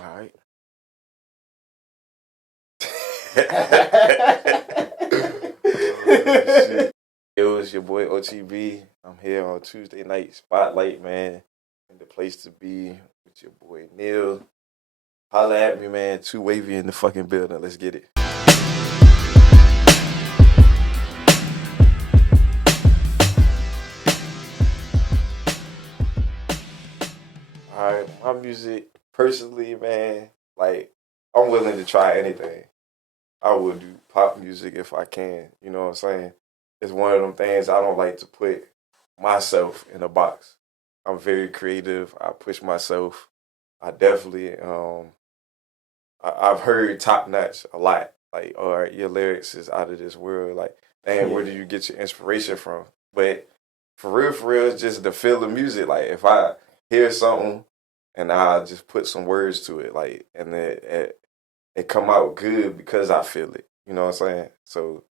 All right. Shit. Yo, it's your boy O.T.B. I'm here on Tuesday night spotlight, man. And the place to be with your boy Neil. Holla at me, man. Too wavy in the fucking building. Let's get it. All right, my music personally, man. Like, I'm willing to try anything. I would do pop music if I can. You know what I'm saying? It's one of them things I don't like to put myself in a box. I'm very creative. I push myself. I definitely I've heard top notch a lot. Like, all right, your lyrics is out of this world. Like, damn, where do you get your inspiration from? But for real, it's just the feel of music. Like, if I hear something and I just put some words to it, like, and it come out good because I feel it. You know what I'm saying? So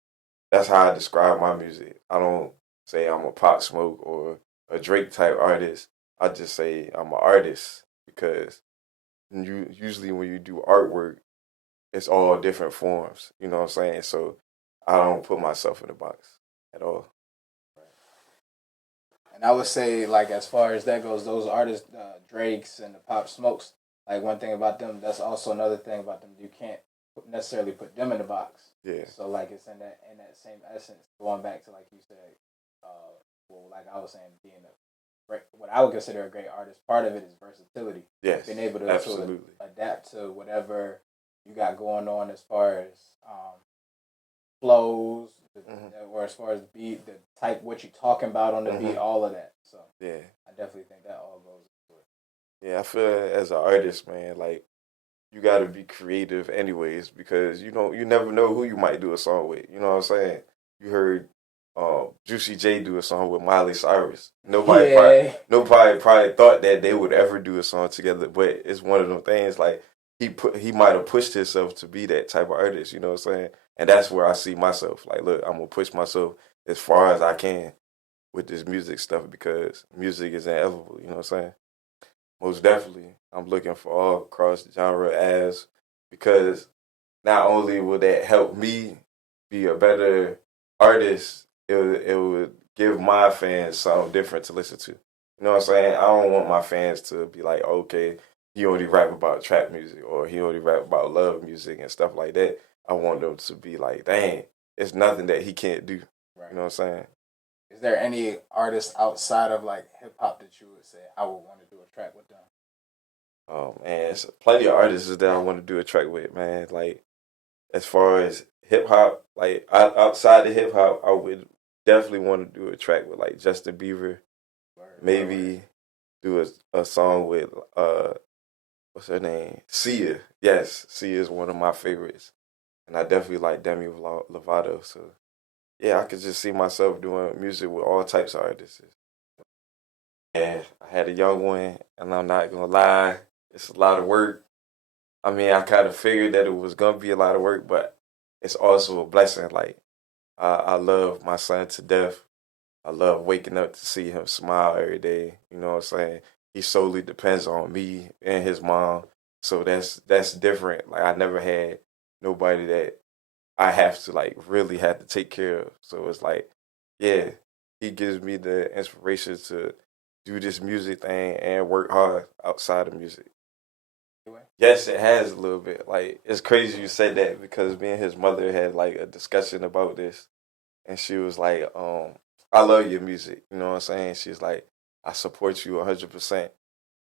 that's how I describe my music. I don't say I'm a Pop Smoke or a Drake type artist. I just say I'm an artist because you usually when you do artwork, it's all different forms. You know what I'm saying? So I don't put myself in a box at all. And I would say, like, as far as that goes, those artists, Drakes and the Pop Smokes, like, one thing about them, that's also another thing about them. You can't necessarily put them in the box. Yeah. So, like, it's in that same essence, going back to, like you said, well, like I was saying, being what I would consider a great artist, part of it is versatility. Yes. Being able to Absolutely. adapt to whatever you got going on as far as flows, or as far as the beat, the type, what you talking about on the beat, all of that. So Yeah. I definitely think that all goes into it. Yeah, I feel as an artist, man, like you got to be creative anyways because you never know who you might do a song with. You know what I'm saying? You heard Juicy J do a song with Miley Cyrus. Nobody probably thought that they would ever do a song together, but it's one of them things like he might have pushed himself to be that type of artist. You know what I'm saying? And that's where I see myself. Like, look, I'm gonna push myself as far as I can with this music stuff because music is inevitable. You know what I'm saying? Most definitely, I'm looking for all cross genre as because not only will that help me be a better artist, it would give my fans something different to listen to. You know what I'm saying? I don't want my fans to be like, okay, he only rap about trap music or he only rap about love music and stuff like that. I want them to be like, dang, it's nothing that he can't do. Right. You know what I'm saying? Is there any artist outside of like hip hop that you would say I would want to do a track with them? Oh man, it's plenty of artists that I want to do a track with, man. Like as far as hip hop, like outside of hip hop, I would definitely want to do a track with like Justin Bieber. Maybe do a song with what's her name? Sia. Yes, Sia is one of my favorites, and I definitely like Demi Lovato. So yeah, I could just see myself doing music with all types of artists. Yeah, I had a young one, and I'm not gonna lie, it's a lot of work. I mean, I kind of figured that it was gonna be a lot of work, but it's also a blessing. Like I love my son to death. I love waking up to see him smile every day. You know what I'm saying? He solely depends on me and his mom, so that's different. Like I never had nobody that I have to like really have to take care of. So it's like, yeah, he gives me the inspiration to do this music thing and work hard outside of music. Yes, it has a little bit. Like it's crazy you said that because me and his mother had like a discussion about this, and she was like, "I love your music." You know what I'm saying? She's like, "I support you 100%,"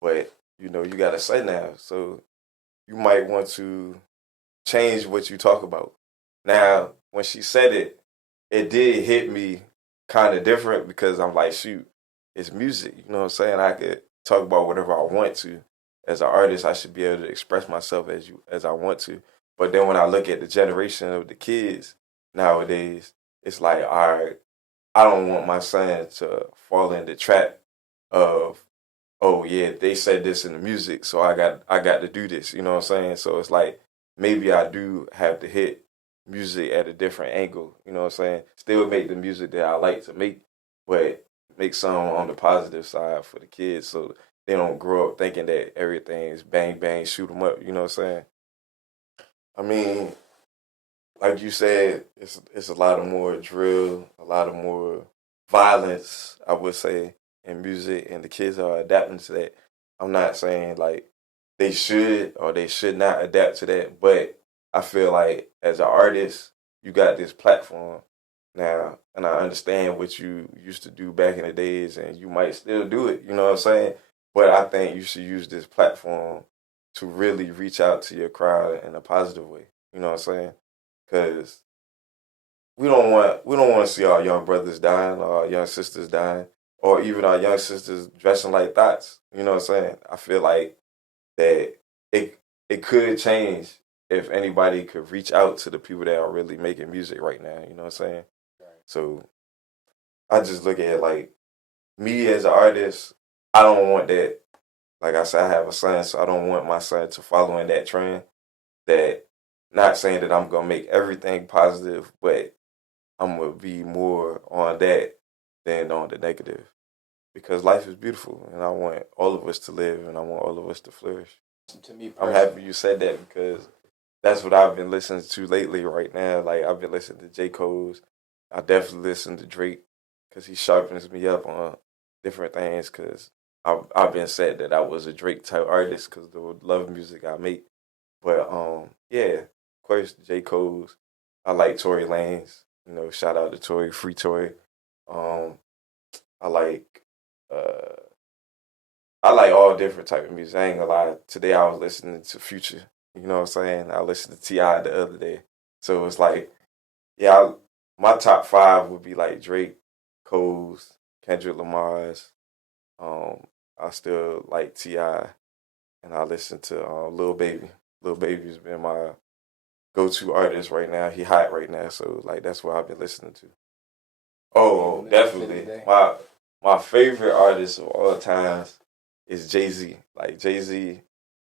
but you got to say now, so you might want to change what you talk about. Now, when she said it, it did hit me kind of different because I'm like, shoot, it's music. You know what I'm saying? I could talk about whatever I want to. As an artist, I should be able to express myself as I want to. But then when I look at the generation of the kids nowadays, it's like, all right, I don't want my son to fall in the trap of, oh yeah, they said this in the music, so I got to do this. You know what I'm saying? So it's like maybe I do have to hit music at a different angle. You know what I'm saying? Still make the music that I like to make, but make some on the positive side for the kids, so they don't grow up thinking that everything is bang bang shoot 'em up. You know what I'm saying? I mean, like you said, it's a lot of more drill, a lot of more violence, I would say, in music, and the kids are adapting to that. I'm not saying like they should or they should not adapt to that, but I feel like as an artist, you got this platform now, and I understand what you used to do back in the days, and you might still do it. You know what I'm saying? But I think you should use this platform to really reach out to your crowd in a positive way. You know what I'm saying? Because we don't want to see our young brothers dying or our young sisters dying or even our young sisters dressing like thoughts. You know what I'm saying? I feel like that it it could change if anybody could reach out to the people that are really making music right now. You know what I'm saying? So I just look at it like me as an artist. I don't want that. Like I said, I have a son, so I don't want my son to follow in that trend. That not saying that I'm gonna make everything positive, but I'm gonna be more on that than on the negative because life is beautiful, and I want all of us to live, and I want all of us to flourish. To me I'm personally, happy you said that because that's what I've been listening to lately. Right now, like I've been listening to J. Cole's. I definitely listen to Drake because he sharpens me up on different things. Because I've been said that I was a Drake type artist because the love music I make. But yeah, of course J. Cole's. I like Tory Lanez. You know, shout out to Tory, free Tory. Um, I like uh I like all different type of music. I ain't gonna lie. Today I was listening to Future. You know what I'm saying? I listened to T.I. the other day. So it's like, yeah, my top five would be like Drake, Cole's, Kendrick Lamar's. Um, I still like T.I. and I listen to Lil Baby. Lil Baby's been my go-to artist right now. He hot right now, so like that's what I've been listening to. Oh, definitely. My favorite artist of all times is Jay Z. Like Jay Z,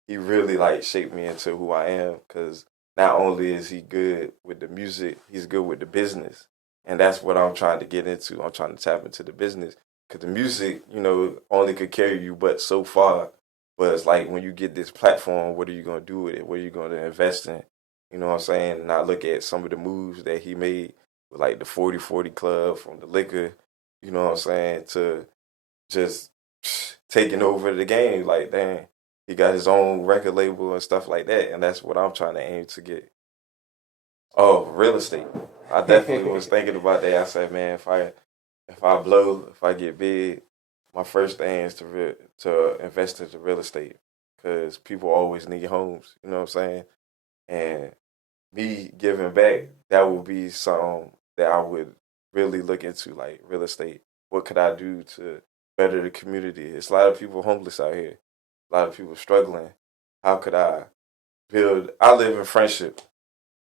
he really like shaped me into who I am because not only is he good with the music, he's good with the business, and that's what I'm trying to get into. I'm trying to tap into the business because the music, only could carry you but so far. But it's like when you get this platform, what are you gonna do with it? What are you gonna invest in? You know what I'm saying? And I look at some of the moves that he made with like the 40-40 club from the liquor, you know what I'm saying, to just taking over the game. Like, dang, he got his own record label and stuff like that. And that's what I'm trying to aim to get. Oh, real estate. I definitely was thinking about that. I said, man, if I get big, my first thing is to invest into real estate because people always need homes. You know what I'm saying? And me giving back, that would be something that I would really look into, like real estate. What could I do to better the community? It's a lot of people homeless out here, a lot of people struggling. How could I build? I live in Friendship.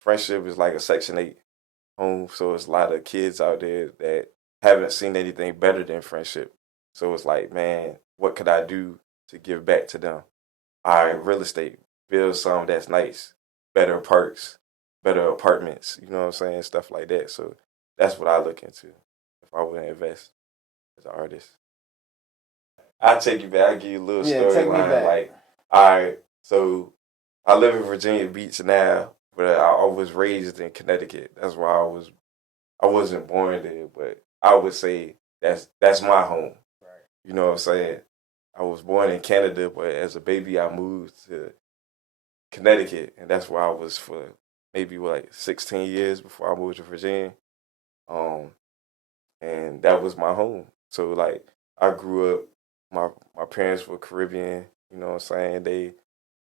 Friendship is like a Section 8 home, so it's a lot of kids out there that haven't seen anything better than Friendship. So it's like, man, what could I do to give back to them? All right, real estate, build something that's nice, better parks, better apartments, you know what I'm saying? Stuff like that. So that's what I look into if I would invest as an artist. I'll take you back, I'll give you a little yeah, take me storyline. back. Like, all right, so I live in Virginia Beach now, but I was raised in Connecticut. That's why I wasn't born there, but I would say that's my home. Right. You know what I'm saying? I was born in Canada, but as a baby I moved to Connecticut, and that's where I was for maybe like 16 years before I moved to Virginia. Um, and that was my home. So like I grew up, my my parents were Caribbean. You know what I'm saying? They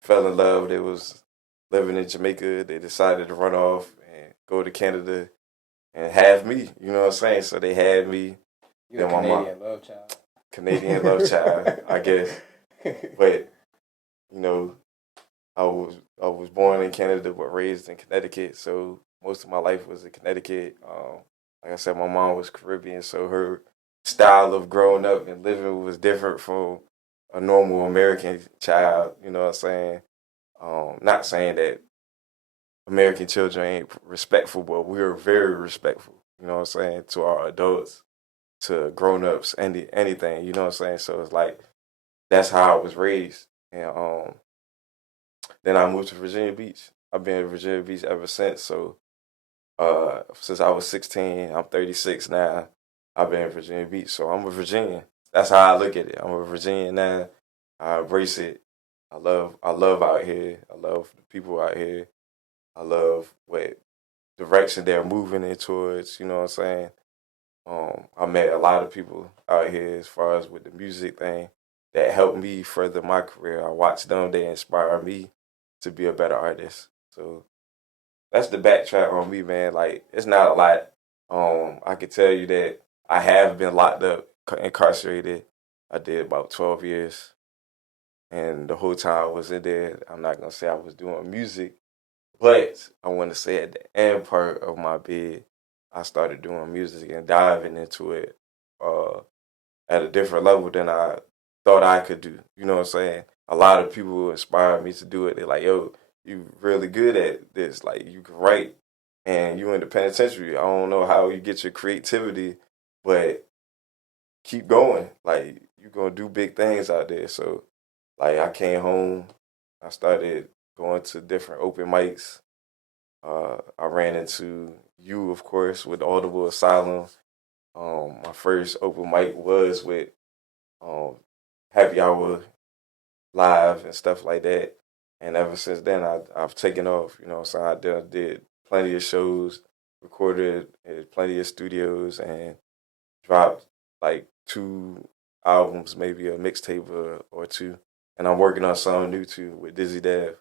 fell in love. They was living in Jamaica. They decided to run off and go to Canada and have me. You know what I'm saying? So they had me. You a Then my mom, Canadian love child. Canadian love child, I guess. But you know, I was born in Canada but raised in Connecticut, so most of my life was in Connecticut. Like I said, my mom was Caribbean, so her style of growing up and living was different from a normal American child. You know what I'm saying? Not saying that American children ain't respectful, but we're very respectful. You know what I'm saying, to our adults, to grown ups, anything. You know what I'm saying? So it's like that's how I was raised. And then I moved to Virginia Beach. I've been in Virginia Beach ever since. So since I was 16, I'm 36 now. I've been in Virginia Beach, so I'm a Virginian. That's how I look at it. I'm a Virginian now. I embrace it. I love out here. I love the people out here. I love what direction they're moving in towards. You know what I'm saying? I met a lot of people out here as far as with the music thing that helped me further my career. I watched them; they inspire me to be a better artist. So that's the backtrack on me, man. Like it's not a lot. I can tell you that I have been locked up, incarcerated. I did about 12 years, and the whole time I was in there, I'm not gonna say I was doing music, but I want to say at the end part of my bid, I started doing music and diving into it uh, at a different level than I thought I could do. You know what I'm saying? A lot of people inspired me to do it. They're like, yo, you really good at this. Like you can write and you in the penitentiary. I don't know how you get your creativity, but keep going. Like you're gonna do big things out there. So like I came home, I started going to different open mics. I ran into you, of course, with Audible Asylum. My first open mic was with um, Happy Hour Live and stuff like that. And ever since then, I've taken off. You know, so did plenty of shows, recorded at plenty of studios, and dropped like 2 albums, maybe a mixtape or two. And I'm working on something new too with Dizzy Dev.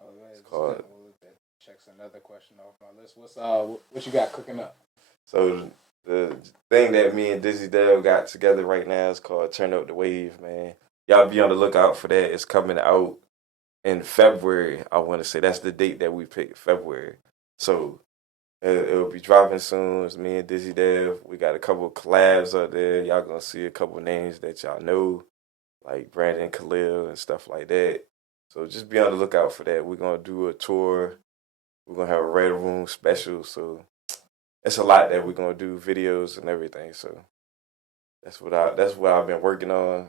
Oh, It's that's called. well, that checks another question off my list. What you got cooking up? So the thing that me and Dizzy Dev got together right now is called Turn Up the Wave, man. Y'all be on the lookout for that. It's coming out in February. I want to say that's the date that we picked, February. So it'll be dropping soon. It's me and Dizzy Dev. We got a couple of collabs up there. Y'all gonna see a couple of names that y'all know, like Brandon Khalil and stuff like that. So just be on the lookout for that. We're gonna do a tour. We're gonna have a Red Room special. So it's a lot that we're gonna do, videos and everything. So that's what I've been working on.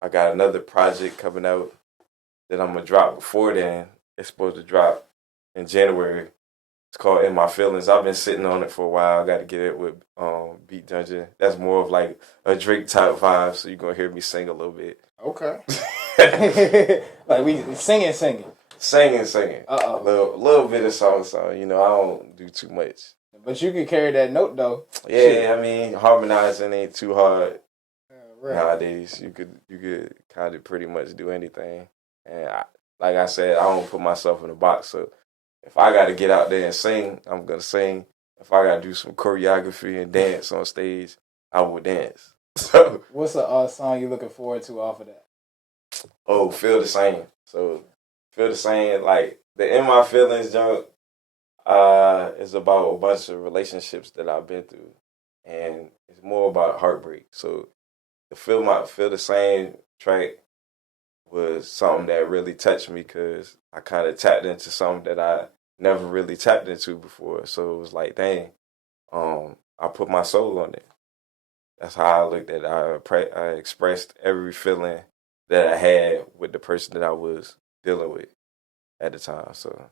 I got another project coming out that I'm gonna drop before then. It's supposed to drop in January. It's called In My Feelings. I've been sitting on it for a while. I got to get it with Beat Dungeon. That's more of like a Drake type vibe. So you're gonna hear me sing a little bit. Okay. Like we singing. Singing. Uh A oh. little bit of song. You know, I don't do too much. But you can carry that note though. Shit. Yeah, I mean, harmonizing ain't too hard Right. nowadays. You could kind of pretty much do anything. And like I said, I don't put myself in a box. So if I got to get out there and sing, I'm gonna sing. If I got to do some choreography and dance on stage, I will dance. So What's a song you looking forward to off of that? oh, feel the same. So feel the same. Like the In My Feelings junk is about a bunch of relationships that I've been through, and it's more about heartbreak. So the feel the same track was something that really touched me because I kind of tapped into something that I never really tapped into before. So it was like, dang, I put my soul on it. That's how I looked at it. I expressed every feeling that I had with the person that I was dealing with at the time. So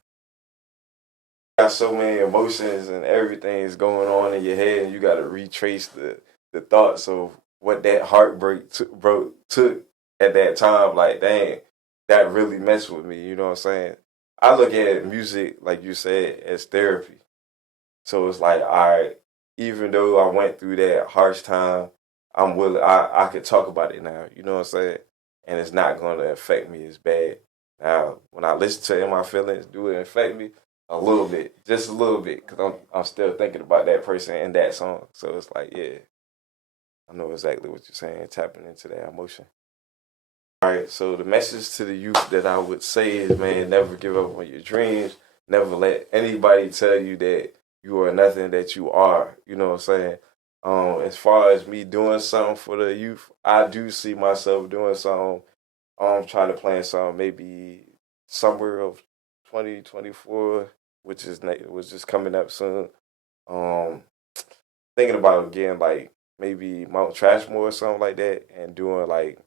got so many emotions and everything is going on in your head, and you got to retrace the thoughts of what that heartbreak took at that time. Like, dang, that really messed with me. You know what I'm saying? I look at music, like you said, as therapy. So it's like, all right, even though I went through that harsh time, I'm willing. I could talk about it now. You know what I'm saying? And it's not going to affect me as bad. Now, when I listen to In My Feelings, do it affect me? A little bit, just a little bit, because I'm still thinking about that person and that song. So it's like, yeah, I know exactly what you're saying, tapping into that emotion. All right, so the message to the youth that I would say is, man, never give up on your dreams. Never let anybody tell you that you are nothing that you are. You know what I'm saying? As far as me doing something for the youth, I do see myself doing something. Trying to plan something maybe summer of 2024, which is coming up soon. Um, Thinking about again like maybe Mount Trashmore or something like that, and doing like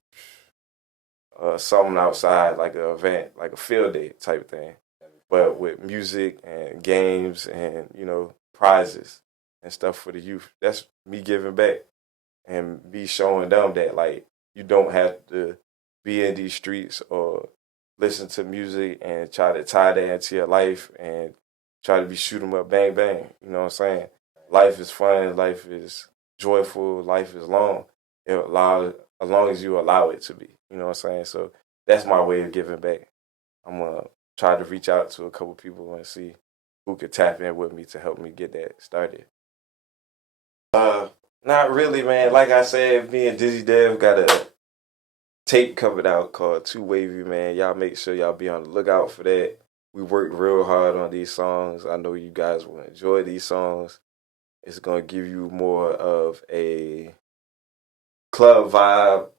something outside, like an event, like a field day type thing, but with music and games and prizes and stuff for the youth. That's me giving back and me showing them that like you don't have to be in these streets or listen to music and try to tie that into your life and try to be shoot 'em up, bang bang. You know what I'm saying? Life is fun. Life is joyful. Life is long. As long as you allow it to be. You know what I'm saying? So that's my way of giving back. I'm gonna try to reach out to a couple people and see who could tap in with me to help me get that started. Not really, man. Like I said, me and Dizzy Dev got a tape coming out called Two Wavy, man. Y'all make sure y'all be on the lookout for that. We worked real hard on these songs. I know you guys will enjoy these songs. It's gonna give you more of a club vibe.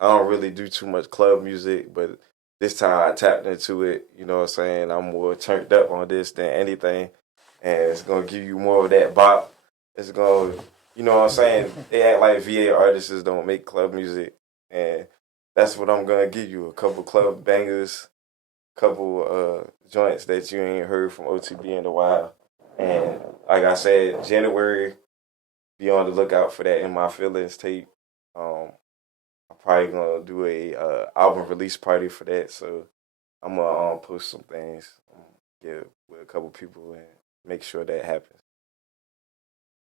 I don't really do too much club music, but this time I tapped into it. You know what I'm saying? I'm more turned up on this than anything, and it's gonna give you more of that bop. It's gonna, you know what I'm saying? They act like VA artists don't make club music, and that's what I'm gonna give you. A couple club bangers, couple joints that you ain't heard from O.T.B in a while. And like I said, January, be on the lookout for that In My Feelings tape. I'm probably gonna do a album release party for that, so I'm gonna post some things, get with a couple people and make sure that happens.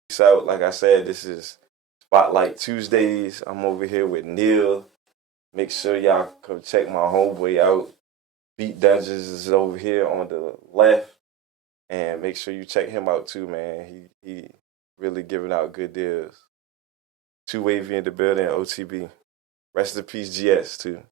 Peace out. Like I said, this is Spotlight Tuesdays. I'm over here with Neil. Make sure y'all come check my homeboy out. Beat Dungeons is over here on the left. And make sure you check him out too, man. He really giving out good deals. Two Wavy in the building, O.T.B. Rest in peace, GS too.